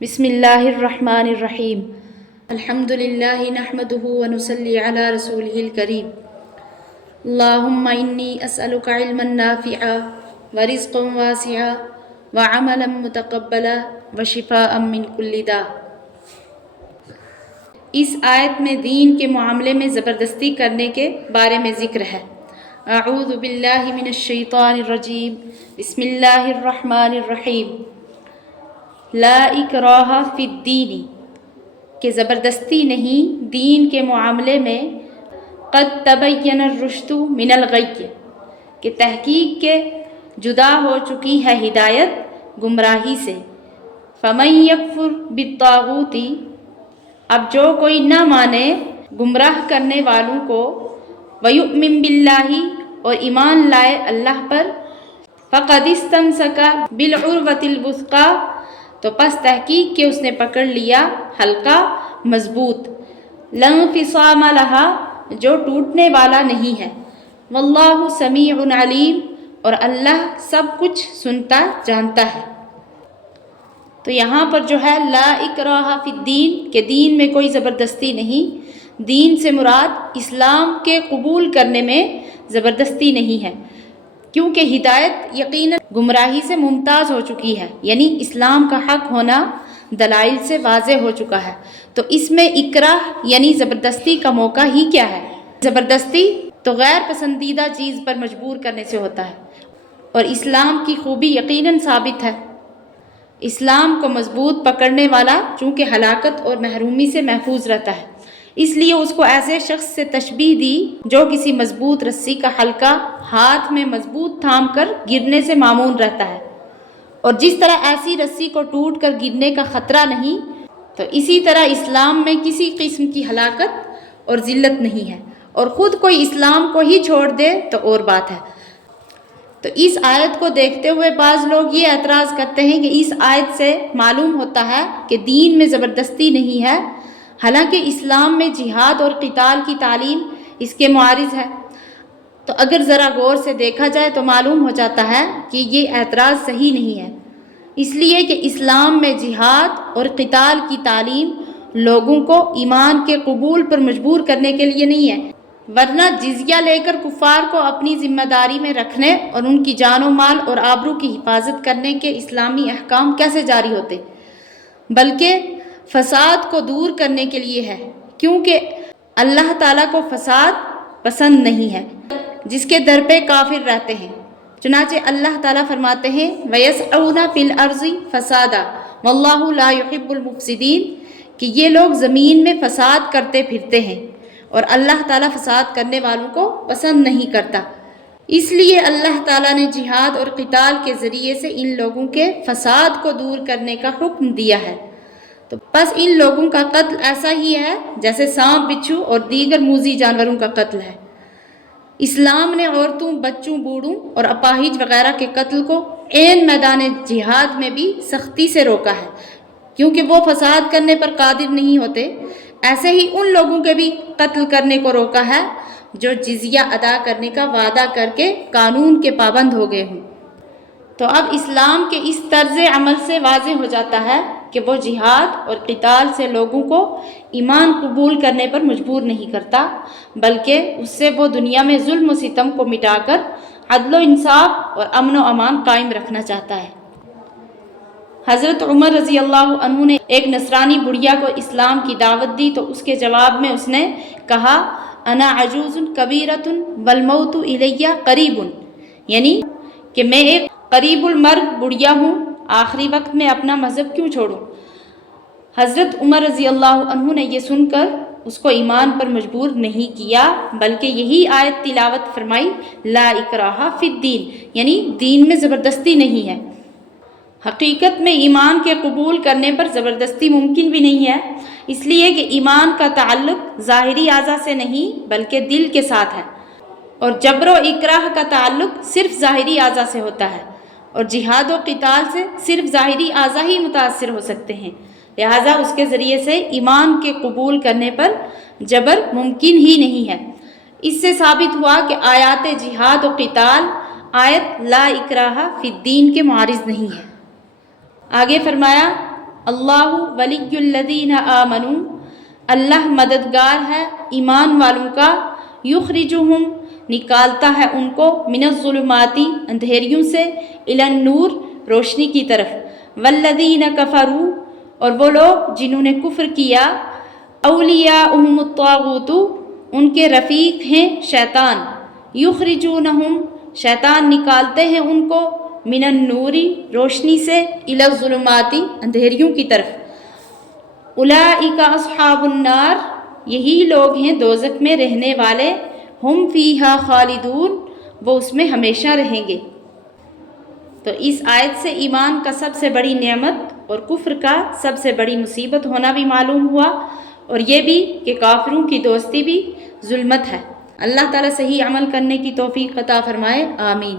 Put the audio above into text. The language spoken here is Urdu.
بسم اللہ الرحمن الرحیم الحمد للہ نحمده ونصلی علی رسولہ الکریم اللہم انی اسألک علما نافعا ورزقا واسعا وعملا متقبلا وشفاء من کل داء۔ اس آیت میں دین کے معاملے میں زبردستی کرنے کے بارے میں ذکر ہے۔ اعوذ باللہ من الشیطان الرجیم، بسم اللہ الرحمن الرحیم۔ لا اکراہ فی الدین، کہ زبردستی نہیں دین کے معاملے میں، قد تبین الرشد من الغی، کہ تحقیق کے جدا ہو چکی ہے ہدایت گمراہی سے۔ فمن یکفر بالطاغوت، اب جو کوئی نہ مانے گمراہ کرنے والوں کو، ویؤمن باللہ، اور ایمان لائے اللہ پر، فقد استمسک بالعروۃ الوثقی، تو پس تحقیق کہ اس نے پکڑ لیا حلقہ مضبوط، لا انفصام لہا، جو ٹوٹنے والا نہیں ہے۔ واللہ سمیع علیم، اور اللہ سب کچھ سنتا جانتا ہے۔ تو یہاں پر جو ہے لا اکراہ فی الدین، کہ دین میں کوئی زبردستی نہیں، دین سے مراد اسلام کے قبول کرنے میں زبردستی نہیں ہے، کیونکہ ہدایت یقیناً گمراہی سے ممتاز ہو چکی ہے، یعنی اسلام کا حق ہونا دلائل سے واضح ہو چکا ہے۔ تو اس میں اکراہ یعنی زبردستی کا موقع ہی کیا ہے؟ زبردستی تو غیر پسندیدہ چیز پر مجبور کرنے سے ہوتا ہے، اور اسلام کی خوبی یقیناً ثابت ہے۔ اسلام کو مضبوط پکڑنے والا چونکہ ہلاکت اور محرومی سے محفوظ رہتا ہے، اس لیے اس کو ایسے شخص سے تشبیہ دی جو کسی مضبوط رسی کا حلقہ ہاتھ میں مضبوط تھام کر گرنے سے معمون رہتا ہے، اور جس طرح ایسی رسی کو ٹوٹ کر گرنے کا خطرہ نہیں، تو اسی طرح اسلام میں کسی قسم کی ہلاکت اور ذلت نہیں ہے، اور خود کوئی اسلام کو ہی چھوڑ دے تو اور بات ہے۔ تو اس آیت کو دیکھتے ہوئے بعض لوگ یہ اعتراض کرتے ہیں کہ اس آیت سے معلوم ہوتا ہے کہ دین میں زبردستی نہیں ہے، حالانکہ اسلام میں جہاد اور قتال کی تعلیم اس کے معارض ہے۔ تو اگر ذرا غور سے دیکھا جائے تو معلوم ہو جاتا ہے کہ یہ اعتراض صحیح نہیں ہے، اس لیے کہ اسلام میں جہاد اور قتال کی تعلیم لوگوں کو ایمان کے قبول پر مجبور کرنے کے لیے نہیں ہے، ورنہ جزیہ لے کر کفار کو اپنی ذمہ داری میں رکھنے اور ان کی جان و مال اور آبرو کی حفاظت کرنے کے اسلامی احکام کیسے جاری ہوتے؟ بلکہ فساد کو دور کرنے کے لیے ہے، کیونکہ اللہ تعالیٰ کو فساد پسند نہیں ہے جس کے در پہ کافر رہتے ہیں۔ چنانچہ اللہ تعالیٰ فرماتے ہیں وَيَسْعَوْنَ فِي الْأَرْضِ فَسَادًا وَاللَّهُ لَا يُحِبُّ الْمُفْسِدِينَ، کہ یہ لوگ زمین میں فساد کرتے پھرتے ہیں، اور اللہ تعالیٰ فساد کرنے والوں کو پسند نہیں کرتا۔ اس لیے اللہ تعالیٰ نے جہاد اور قتال کے ذریعے سے ان لوگوں کے فساد کو دور کرنے کا حکم دیا ہے۔ تو بس ان لوگوں کا قتل ایسا ہی ہے جیسے سانپ، بچھو اور دیگر موذی جانوروں کا قتل ہے۔ اسلام نے عورتوں، بچوں، بوڑھوں اور اپاہج وغیرہ کے قتل کو عین میدان جہاد میں بھی سختی سے روکا ہے، کیونکہ وہ فساد کرنے پر قادر نہیں ہوتے۔ ایسے ہی ان لوگوں کے بھی قتل کرنے کو روکا ہے جو جزیہ ادا کرنے کا وعدہ کر کے قانون کے پابند ہو گئے ہوں۔ تو اب اسلام کے اس طرز عمل سے واضح ہو جاتا ہے کہ وہ جہاد اور قتال سے لوگوں کو ایمان قبول کرنے پر مجبور نہیں کرتا، بلکہ اس سے وہ دنیا میں ظلم و ستم کو مٹا کر عدل و انصاف اور امن و امان قائم رکھنا چاہتا ہے۔ حضرت عمر رضی اللہ عنہ نے ایک نصرانی بڑھیا کو اسلام کی دعوت دی، تو اس کے جواب میں اس نے کہا انا عجوز کبیرۃ والموت الی قریب، یعنی کہ میں ایک قریب المرگ بڑھیا ہوں، آخری وقت میں اپنا مذہب کیوں چھوڑوں۔ حضرت عمر رضی اللہ عنہ نے یہ سن کر اس کو ایمان پر مجبور نہیں کیا، بلکہ یہی آیت تلاوت فرمائی لا اکراہ فی الدین، یعنی دین میں زبردستی نہیں ہے۔ حقیقت میں ایمان کے قبول کرنے پر زبردستی ممکن بھی نہیں ہے، اس لیے کہ ایمان کا تعلق ظاہری اعضاء سے نہیں بلکہ دل کے ساتھ ہے، اور جبر و اکراہ کا تعلق صرف ظاہری اعضاء سے ہوتا ہے، اور جہاد و قتال سے صرف ظاہری اعضاء ہی متاثر ہو سکتے ہیں، لہٰذا اس کے ذریعے سے ایمان کے قبول کرنے پر جبر ممکن ہی نہیں ہے۔ اس سے ثابت ہوا کہ آیات جہاد و قتال آیت لا اکراہ فی الدین کے معارض نہیں ہے۔ آگے فرمایا اللہ ولی الذین آمنوا، اللہ مددگار ہے ایمان والوں کا، یخرجہم نکالتا ہے ان کو، من الظلمات اندھیریوں سے، الی النور روشنی کی طرف، والذین کفروا اور وہ لوگ جنہوں نے کفر کیا، اولیاؤہم الطاغوت ان کے رفیق ہیں شیطان، یخرجونہم شیطان نکالتے ہیں ان کو، من النوری روشنی سے، الی الظلمات اندھیریوں کی طرف، اولئک اصحاب النار یہی لوگ ہیں دوزخ میں رہنے والے، ہم فیہا خالدون وہ اس میں ہمیشہ رہیں گے۔ تو اس آیت سے ایمان کا سب سے بڑی نعمت اور کفر کا سب سے بڑی مصیبت ہونا بھی معلوم ہوا، اور یہ بھی کہ کافروں کی دوستی بھی ظلمت ہے۔ اللہ تعالیٰ صحیح عمل کرنے کی توفیق عطا فرمائے، آمین۔